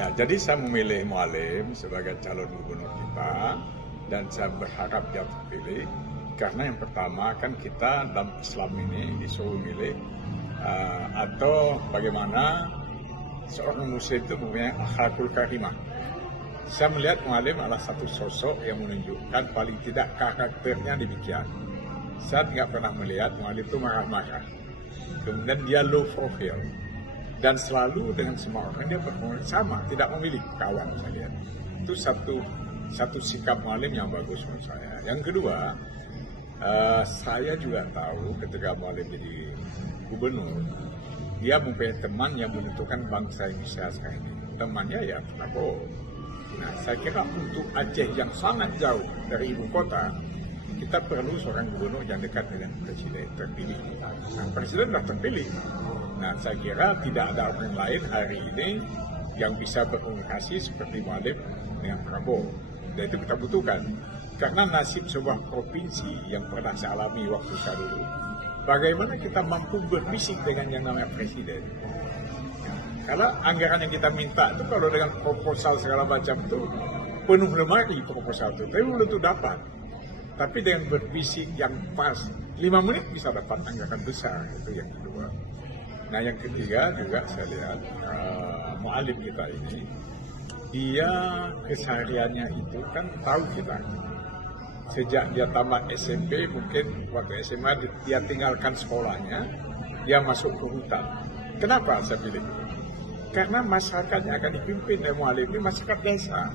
Ya, jadi saya memilih Mualim sebagai calon gubernur kita dan saya berharap dia terpilih karena yang pertama kan kita dalam Islam ini disuruh milih atau bagaimana seorang muslim itu mempunyai akhlakul karimah. Saya melihat Mualim adalah satu sosok yang menunjukkan paling tidak karakternya demikian. Saya tidak pernah melihat Mualim itu marah-marah. Kemudian dia low profile. Dan selalu dengan semua orang dia berkomunikasi sama, tidak memilih kawan saya. Itu satu sikap Mualim yang bagus menurut saya. Yang kedua, saya juga tahu ketika Mualim jadi gubernur, dia mempunyai teman yang menentukan bangsa Indonesia sekarang ini. Temannya ya Prabowo. Nah, saya kira untuk Aceh yang sangat jauh dari ibu kota, kita perlu seorang gubernur yang dekat dengan presiden terpilih. Nah, presiden sudah terpilih. Nah, saya kira tidak ada orang lain hari ini yang bisa berkomunikasi seperti Mualim dengan Prabowo. Dan itu kita butuhkan. Karena nasib sebuah provinsi yang pernah saya alami waktu saya dulu, bagaimana kita mampu berbisik dengan yang namanya presiden. Kalau anggaran yang kita minta itu kalau dengan proposal segala macam itu penuh lemari proposal itu, tapi belum tentu dapat. Tapi dengan berbisik yang pas, 5 menit bisa dapat anggaran besar, itu yang kedua. Nah, yang ketiga juga saya lihat Mualim kita ini, dia kesehariannya itu kan tahu kita. Sejak dia tamat SMP, mungkin waktu SMA dia tinggalkan sekolahnya, dia masuk ke hutan. Kenapa saya pilih itu? Karena masyarakat yang akan dipimpin oleh Mualim ini masyarakat desa.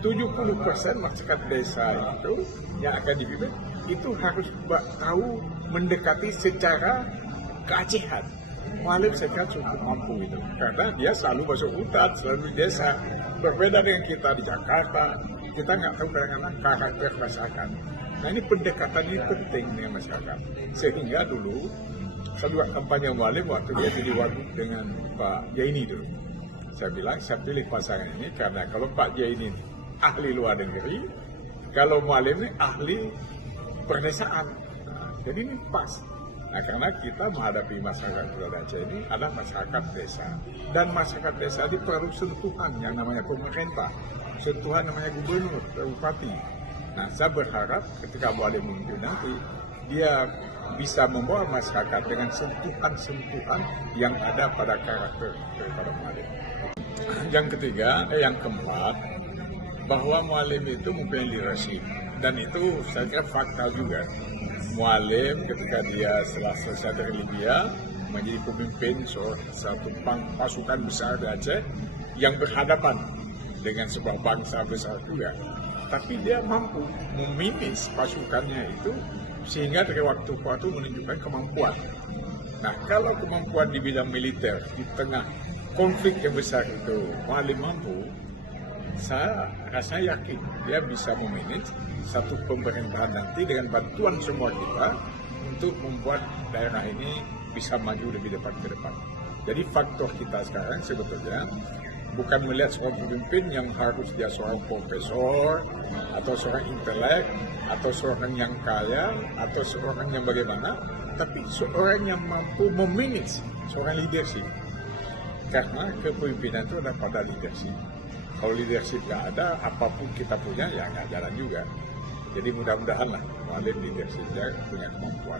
70% masyarakat desa itu yang akan dipimpin, itu harus tahu mendekati secara keacehan. Mualim saya kira cukup mampu itu, karena dia selalu masuk hutan, selalu di desa. Berbeda dengan kita di Jakarta, kita nggak tahu kadang-kadang karakter masyarakat. Nah, ini pendekatan ini penting dengan masyarakat. Sehingga dulu saya buat kampanye Mualim waktu dia jadi wagub dengan Pak Jaini dulu. Saya bilang saya pilih pasangan ini karena kalau Pak Jaini ahli luar negeri, kalau Mualim ini ahli perdesaan. Nah, jadi ini pas. Nah, karena kita menghadapi masyarakat Pulau Aceh ini adalah masyarakat desa. Dan masyarakat desa ini perlu sentuhan yang namanya pemerintah. Sentuhan namanya gubernur, bupati. Nah, saya berharap ketika Mualim memimpin nanti, dia bisa membawa masyarakat dengan sentuhan-sentuhan yang ada pada karakter daripada Mualim. Yang keempat, bahwa Mualim itu mempunyai leadership. Dan itu saya kira fakta juga. Mualim ketika dia setelah selesai dari Libya menjadi pemimpin satu pasukan besar di Aceh yang berhadapan dengan sebuah bangsa besar juga. Tapi dia mampu meminis pasukannya itu sehingga dari waktu ke waktu menunjukkan kemampuan. Nah, kalau kemampuan di bidang militer di tengah konflik yang besar itu Mualim mampu, saya rasanya yakin dia bisa memanage satu pemerintahan nanti dengan bantuan semua kita untuk membuat daerah ini bisa maju lebih depan ke depan. Jadi faktor kita sekarang sebetulnya bukan melihat seorang pemimpin yang harus dia seorang profesor atau seorang intelek atau seorang yang kaya atau seorang yang bagaimana, tapi seorang yang mampu memanage seorang leadership. Karena kepemimpinan itu ada pada leadership. Kalau leadership nggak ada, apapun kita punya ya nggak jalan juga. Jadi mudah-mudahan lah Mualim leadershipnya punya kemampuan.